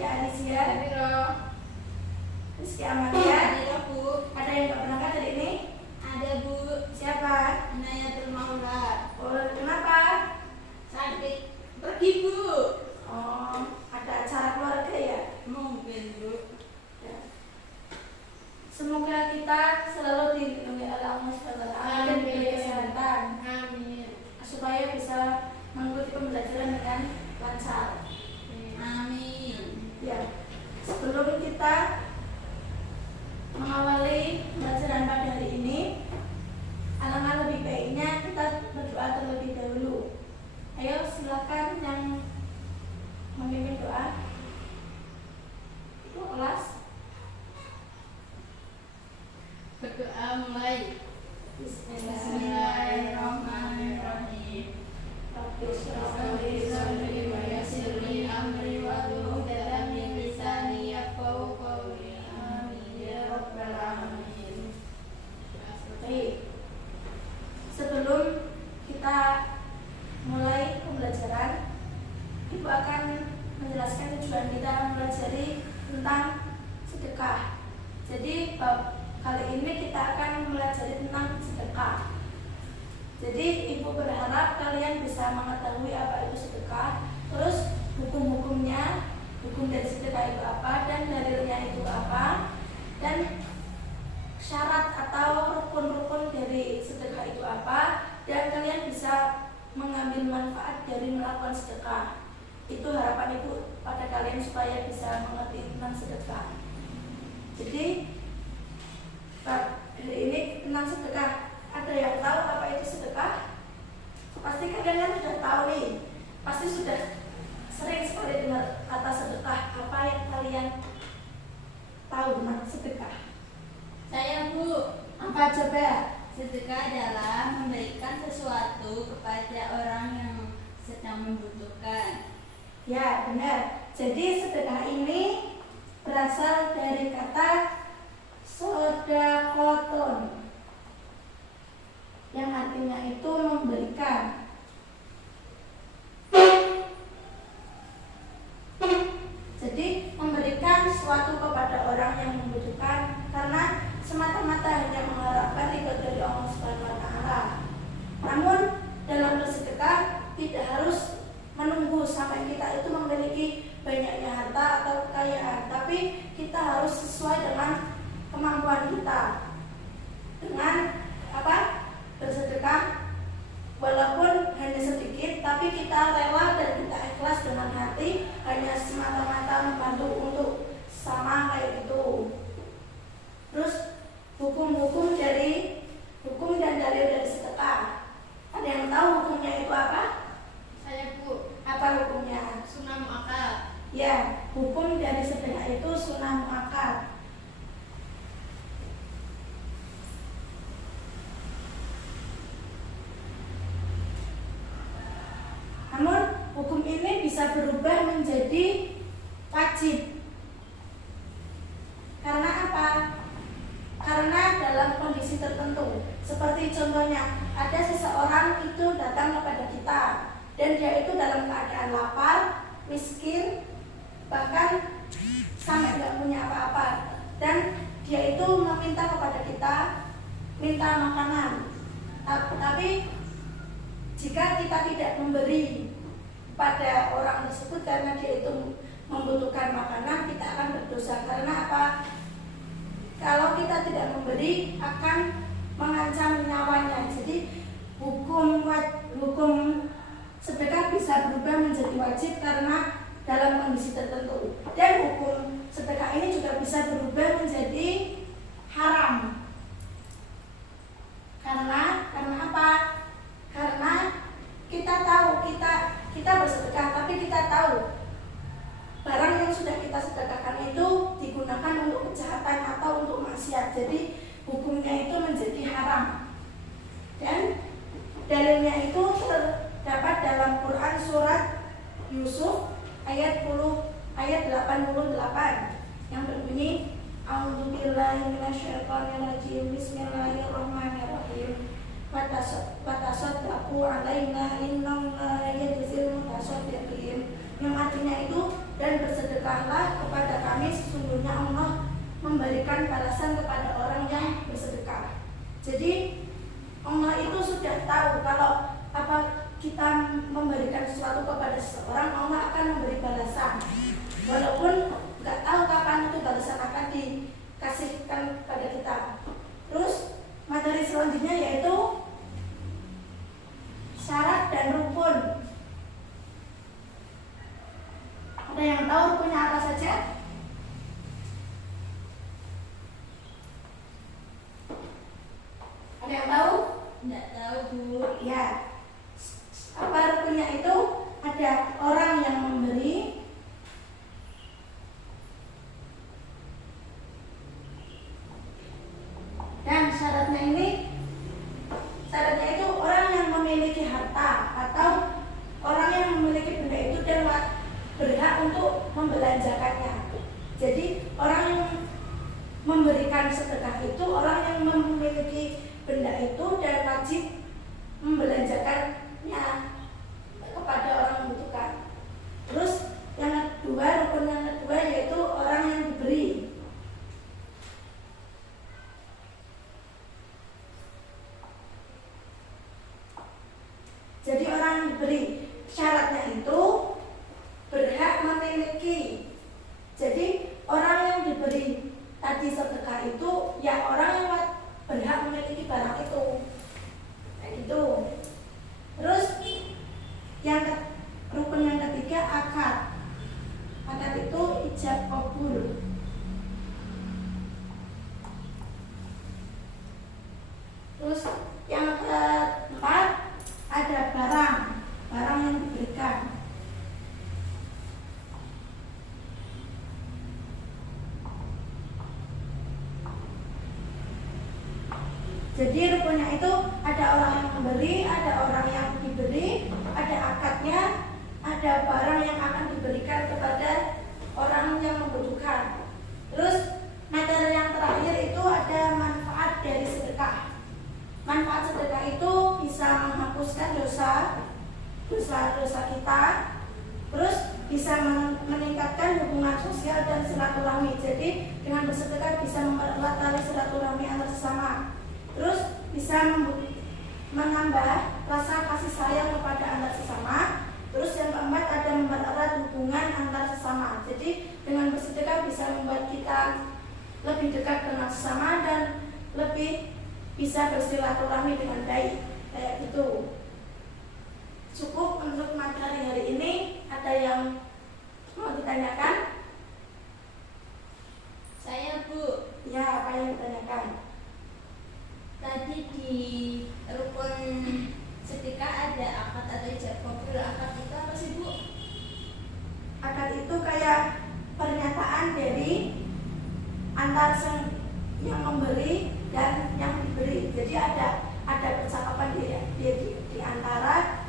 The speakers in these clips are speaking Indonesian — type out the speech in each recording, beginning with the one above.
Alicia, Rizky Amalia. Bu. Ada yang nggak berangkat hari ini? Ada Bu. Siapa? Inayatul Maula. Oh, kenapa? Sakit. Pergi Bu. Oh, ada acara keluarga ya? Mungkin Bu. Ya. Semoga kita selalu dilindungi oleh Allah SWT dan diberi kesehatan Amin. supaya bisa mengikuti pembelajaran dengan lancar. Amin. Ya, sebelum kita mengawali pembelajaran pada hari ini, alangkah lebih baiknya kita berdoa terlebih dahulu. Ayo silakan yang memimpin doa. Itu kelas. Berdoa mulai. Bismillahirrahmanirrahim. Rabbi shrah li sadri wa yassir li amri wahlul 'uqdatam min lisani yafqahu qawli. Amin ya rabbal alamin. Baik. Sebelum kita mulai pembelajaran, Ibu akan menjelaskan tujuan kita mempelajari tentang sedekah. Jadi kali ini kita akan mempelajari tentang sedekah. Jadi Ibu berharap kalian bisa mengetahui apa itu sedekah, terus hukum-hukumnya, hukum dari sedekah itu apa, dan dalilnya itu apa, dan syarat atau rukun-rukun dari sedekah itu apa, dan kalian bisa mengambil manfaat dari melakukan sedekah. Itu harapan Ibu pada kalian supaya bisa mengerti tentang sedekah. Jadi hari ini tentang sedekah, ada yang tahu apa itu sedekah? Pasti kalian kan sudah tahu nih, pasti sudah sering sekali dengar kata sedekah. Apa yang kalian tahu tentang sedekah? Saya Bu. Apa coba? Sedekah adalah memberikan sesuatu kepada orang yang sedang membutuhkan. Ya, benar. Jadi sedekah ini berasal dari kata sodakoton, yang artinya itu memberikan. Jadi memberikan sesuatu kepada orang yang membutuhkan karena semata-mata hanya mengharapkan ridho dari Allah Subhanahu wa taala. Namun dalam bersedekah tidak harus menunggu sampai kita itu memiliki banyaknya harta atau kekayaan, tapi kita harus sesuai dengan kemampuan kita. Dengan apa? Bersedekah walaupun hanya sedikit, tapi kita rela dan kita ikhlas dengan hati, hanya semata-mata membantu untuk sama kayak itu. Terus hukum dan dalil dari sedekah. Ada yang tahu hukumnya itu apa? Saya Bu. Apa hukumnya? Sunnah muakkad. Ya, hukum dari sedekah itu sunnah muakkad. Namun hukum ini bisa berubah menjadi wajib. Karena apa? Karena dalam kondisi tertentu. Seperti contohnya, ada seseorang itu datang kepada kita dan dia itu dalam keadaan lapar, miskin, bahkan sampai nggak punya apa-apa, dan dia itu meminta kepada kita minta makanan. Tapi jika kita tidak memberi pada orang tersebut karena dia itu membutuhkan makanan, kita akan berdosa. Karena apa? Kalau kita tidak memberi akan mengancam nyawanya. Jadi hukum sedekah bisa berubah menjadi wajib karena dalam kondisi tertentu. Dan hukum sedekah ini juga bisa berubah menjadi haram. Karena apa? Karena kita tahu kita bersedekah, tapi kita tahu barang yang sudah kita sedekahkan itu digunakan untuk kejahatan atau untuk maksiat. Jadi hukumnya itu menjadi haram. Dan dalilnya itu terdapat dalam Quran surat Yusuf ayat 88 yang berbunyi A'udzubillahi minasyaitonirrajim. Bismillahirrahmanirrahim. Watasaddaqu alaina innallaha yajzil mutasaddiqin. Yang artinya itu, dan bersedekahlah memberikan balasan kepada orang yang bersedekah. Jadi Allah itu sudah tahu kalau apa kita memberikan sesuatu kepada seseorang, Allah akan memberi balasan. Walaupun nggak tahu kapan itu balasan akan dikasihkan kepada kita. Terus materi selanjutnya yaitu syarat dan rukun. Ada yang tahu rukunnya apa saja? Ada yang tahu? Tidak tahu, Bu. Ya. Apa rukunnya itu? Ada orang yang memberi, dan syaratnya itu orang yang memiliki harta atau orang yang memiliki benda itu dan berhak untuk membelanjakannya. Jadi orang yang memberikan sedekah itu orang yang memiliki benda itu dan wajib membelanjakannya kepada orang yang membutuhkan. Terus yang kedua, rukun yang kedua yaitu orang yang diberi. Jadi orang yang diberi syaratnya itu berhak memiliki. Jadi orang yang diberi tadi sedekah itu ya orang yang berhak memiliki barang itu. Kayak gitu. Terus rukun yang ketiga akad. Akad itu ijab kabul. Terus yang keempat ada barang yang diberikan. Jadi rukunnya itu ada orang yang memberi, ada orang yang diberi, ada akadnya, ada barang yang akan diberikan kepada orang yang membutuhkan. Terus materi yang terakhir itu ada manfaat dari sedekah. Manfaat sedekah itu bisa menghapuskan dosa kita, terus bisa meningkatkan hubungan sosial dan silaturahmi. Jadi dengan bersedekah bisa mempererat tali silaturahmi antar sesama. Terus bisa menambah rasa kasih sayang kepada antar sesama. Terus yang keempat ada mempererat hubungan antar sesama. Jadi dengan bersedekah bisa membuat kita lebih dekat dengan sesama dan lebih bisa bersilaturahmi dengan baik. Kayak gitu. Cukup untuk materi hari ini. Ada yang mau ditanyakan? Saya, Bu. Ya, apa yang ditanyakan? Tadi di rukun sedekah ada akad atau ijab kabul. Akad itu apa sih, Bu? Akad itu kayak pernyataan dari antara yang memberi dan yang diberi. Jadi ada percakapan di antara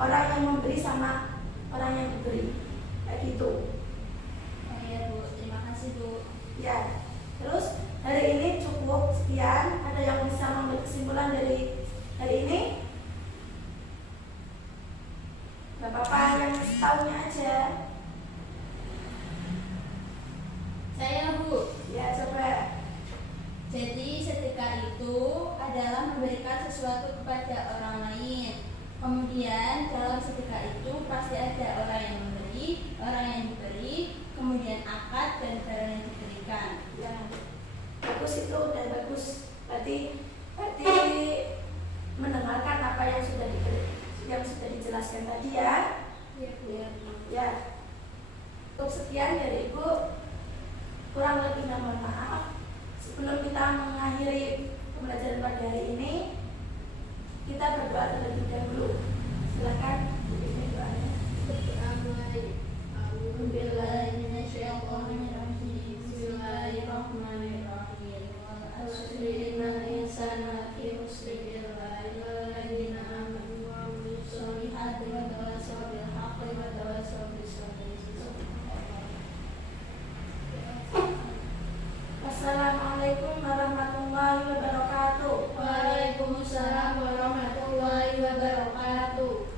orang yang memberi sama orang yang diberi. Kayak gitu. Oh iya, Bu. Terima kasih, Bu. Ya. Terus hari ini cukup sekian. Ada yang bisa mengambil kesimpulan dari hari ini? Gak apa-apa, yang tahunya aja. Saya, Bu. Ya, coba. Jadi sedekah itu adalah memberikan sesuatu kepada orang lain. Kemudian dalam sedekah itu pasti ada orang yang memberi, orang yang diberi, kemudian akad dan barang yang diberikan. Ya, bagus itu dan bagus. Berarti mendengarkan apa yang sudah dijelaskan tadi ya. Ya. Untuk sekian dari Ibu, kurang lebihnya mohon maaf. Sebelum kita mengakhiri pembelajaran pada hari ini, kita berdoa terlebih dahulu. Silakan dipimpin doanya. Bismillahirrahmanirrahim. Innal insana lafi khusr illa alladziina aamanu wa 'amilus sholihati wa tawassaw bil haqqi wa tawassaw bis sabri. Assalamualaikum warahmatullahi wabarakatuh. Waalaikumsalam warahmatullahi wabarakatuh.